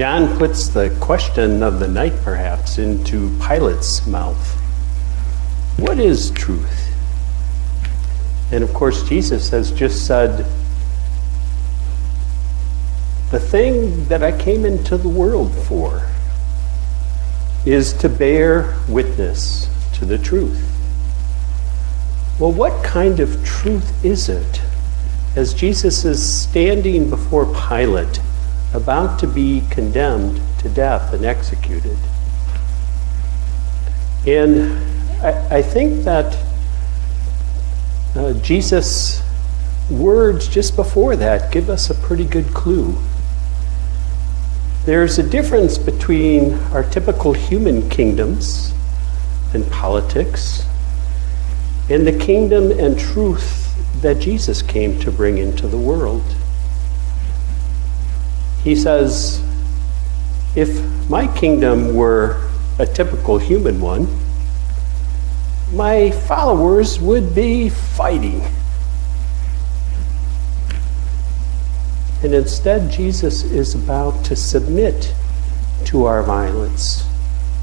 John puts the question of the night, perhaps, into Pilate's mouth. What is truth? And of course, Jesus has just said, the thing that I came into the world for is to bear witness to the truth. Well, what kind of truth is it? As Jesus is standing before Pilate, about to be condemned to death and executed. And I think that Jesus' words just before that give us a pretty good clue. There's a difference between our typical human kingdoms and politics and the kingdom and truth that Jesus came to bring into the world. He says, if my kingdom were a typical human one, my followers would be fighting. And instead, Jesus is about to submit to our violence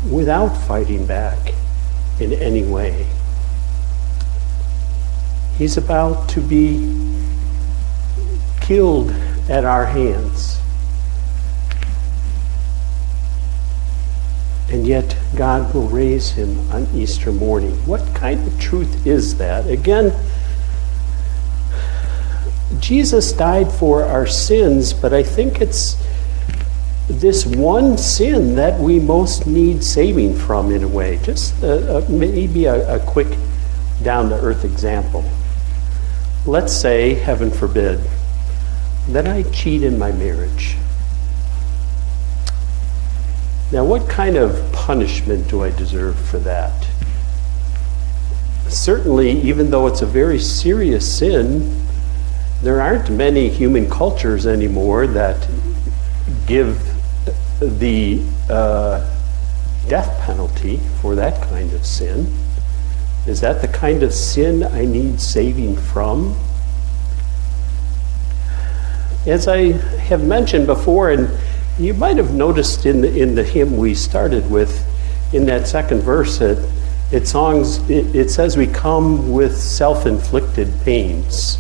without fighting back in any way. He's about to be killed at our hands. And yet God will raise him on Easter morning. What kind of truth is that? Again, Jesus died for our sins, but I think it's this one sin that we most need saving from in a way. Just maybe a quick down-to-earth example. Let's say, heaven forbid, that I cheat in my marriage. Now, what kind of punishment do I deserve for that? Certainly, even though it's a very serious sin, there aren't many human cultures anymore that give the death penalty for that kind of sin. Is that the kind of sin I need saving from? As I have mentioned before, and you might have noticed in the hymn we started with, in that second verse, it says we come with self-inflicted pains,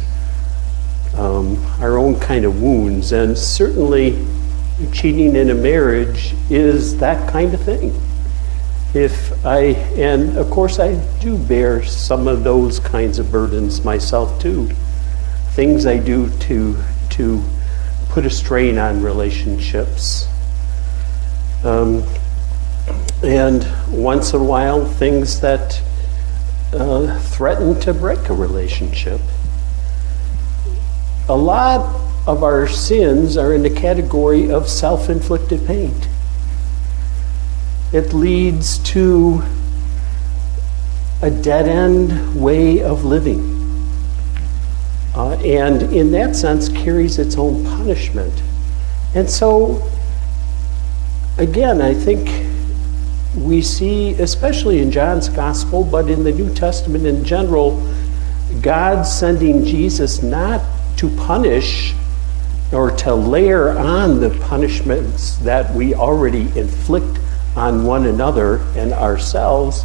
our own kind of wounds, and certainly cheating in a marriage is that kind of thing. And of course I do bear some of those kinds of burdens myself too. Things I do to put a strain on relationships. And once in a while, things that threaten to break a relationship. A lot of our sins are in the category of self-inflicted pain. It leads to a dead-end way of living. And in that sense, carries its own punishment. And so, again, I think we see, especially in John's Gospel, but in the New Testament in general, God sending Jesus not to punish or to layer on the punishments that we already inflict on one another and ourselves,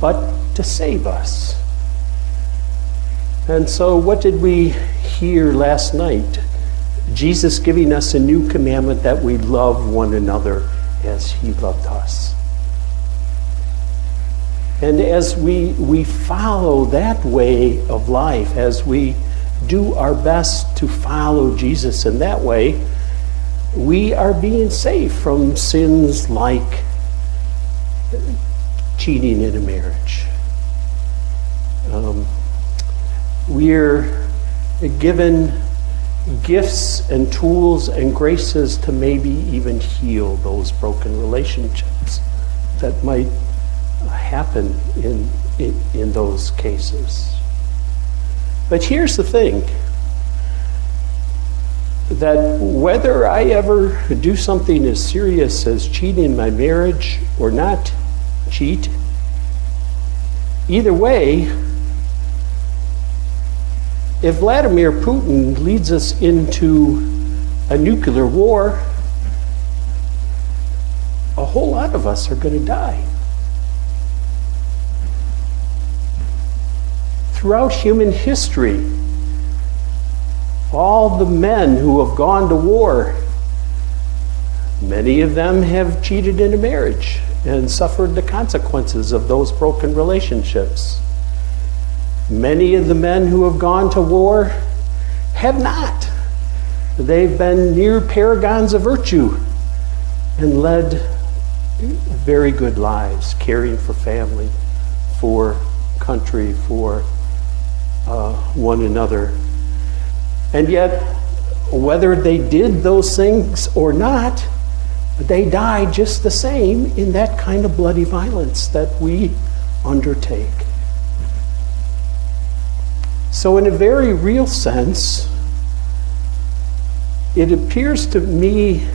but to save us. And so what did we hear last night? Jesus giving us a new commandment that we love one another as he loved us. And as we follow that way of life, as we do our best to follow Jesus in that way, we are being saved from sins like cheating in a marriage. We're given gifts and tools and graces to maybe even heal those broken relationships that might happen in those cases. But here's the thing, that whether I ever do something as serious as cheat in my marriage or not cheat, either way, if Vladimir Putin leads us into a nuclear war, whole lot of us are going to die. Throughout human history, all the men who have gone to war, many of them have cheated in a marriage and suffered the consequences of those broken relationships. Many of the men who have gone to war have not. They've been near paragons of virtue and led very good lives, caring for family, for country, for one another. And yet, whether they did those things or not, they died just the same in that kind of bloody violence that we undertake. So in a very real sense, it appears to me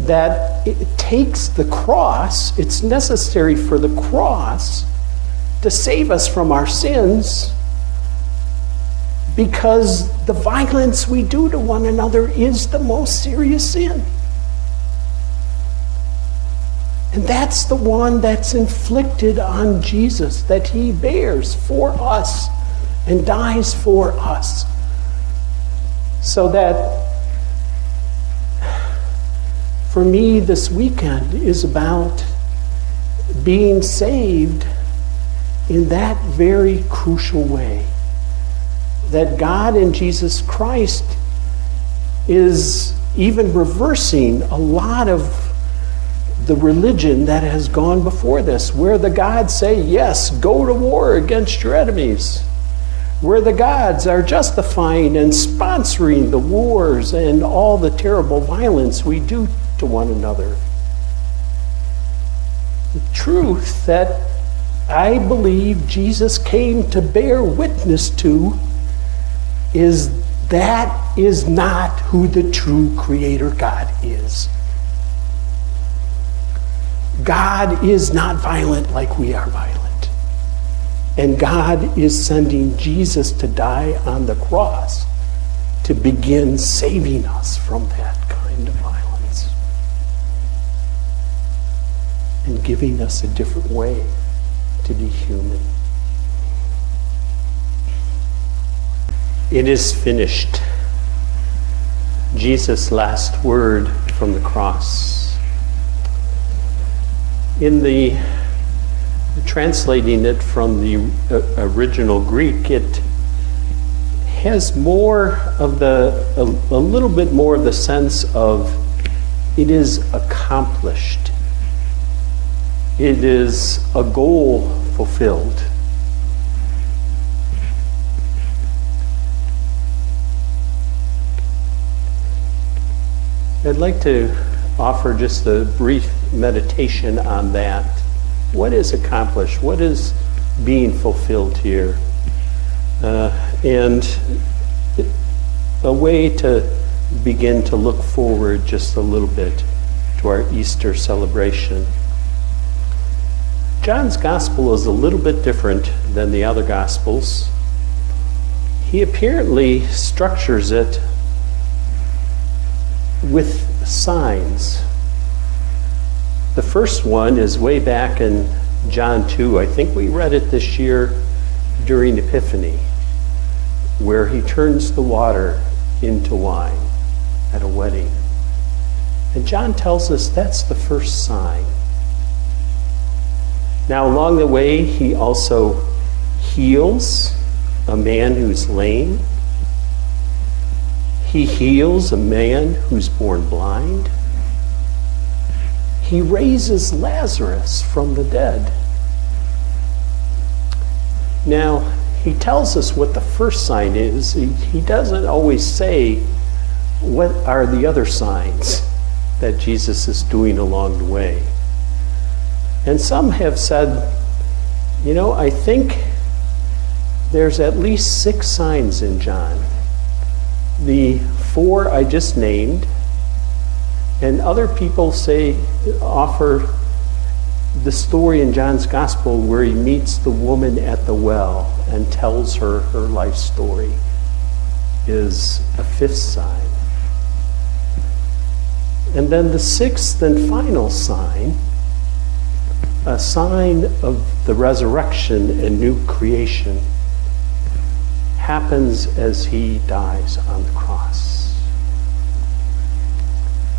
that it takes the cross, it's necessary for the cross to save us from our sins, because the violence we do to one another is the most serious sin. And that's the one that's inflicted on Jesus, that he bears for us and dies for us. So that for me this weekend is about being saved in that very crucial way. That God in Jesus Christ is even reversing a lot of the religion that has gone before this, where the gods say, yes, go to war against your enemies, where the gods are justifying and sponsoring the wars and all the terrible violence we do to one another. The truth that I believe Jesus came to bear witness to is that is not who the true Creator God is. God is not violent like we are violent. And God is sending Jesus to die on the cross to begin saving us from that kind of violence and giving us a different way to be human. It is finished. Jesus' last word from the cross. In the translating it from the original Greek, it has more of a little bit more of the sense of it is accomplished. It is a goal fulfilled. I'd like to offer just a brief meditation on that. What is accomplished? What is being fulfilled here? And a way to begin to look forward just a little bit to our Easter celebration. John's gospel is a little bit different than the other gospels. He apparently structures it with signs. The first one is way back in John 2. I think we read it this year during Epiphany, where he turns the water into wine at a wedding. And John tells us that's the first sign. Now, along the way, he also heals a man who's lame. He heals a man who's born blind. He raises Lazarus from the dead. Now, he tells us what the first sign is. He doesn't always say what are the other signs that Jesus is doing along the way. And some have said, I think there's at least 6 signs in John. The 4 I just named, and other people offer the story in John's gospel where he meets the woman at the well and tells her her life story is a 5th sign. And then the 6th and final sign a sign of the resurrection and new creation, happens as he dies on the cross.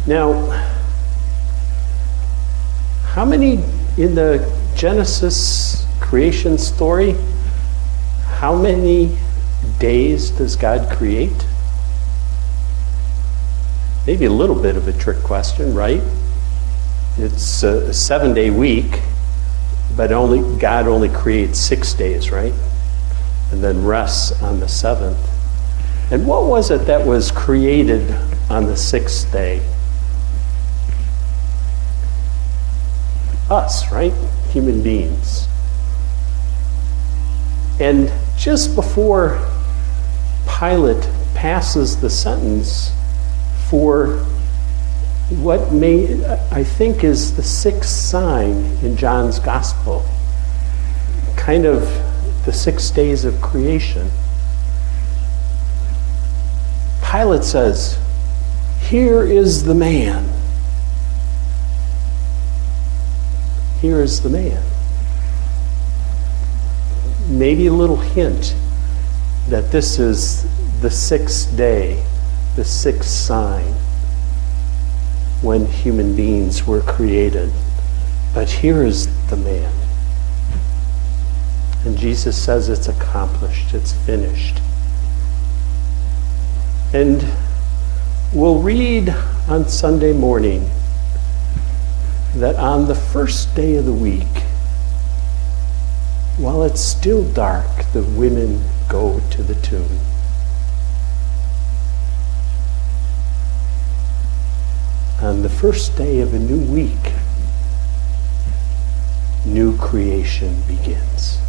Now, how many in the Genesis creation story, how many days does God create? Maybe a little bit of a trick question, right? It's a 7-day week, but God only creates 6 days, right? And then rests on the 7th. And what was it that was created on the 6th day? Us, right? Human beings. And just before Pilate passes the sentence for what I think is the 6th sign in John's Gospel, kind of the 6 days of creation, Pilate says, "Here is the man. Here is the man." Maybe a little hint that this is the 6th day, the 6th sign when human beings were created. But here is the man. And Jesus says it's accomplished, it's finished. And we'll read on Sunday morning that on the first day of the week, while it's still dark, the women go to the tomb. On the first day of a new week, new creation begins.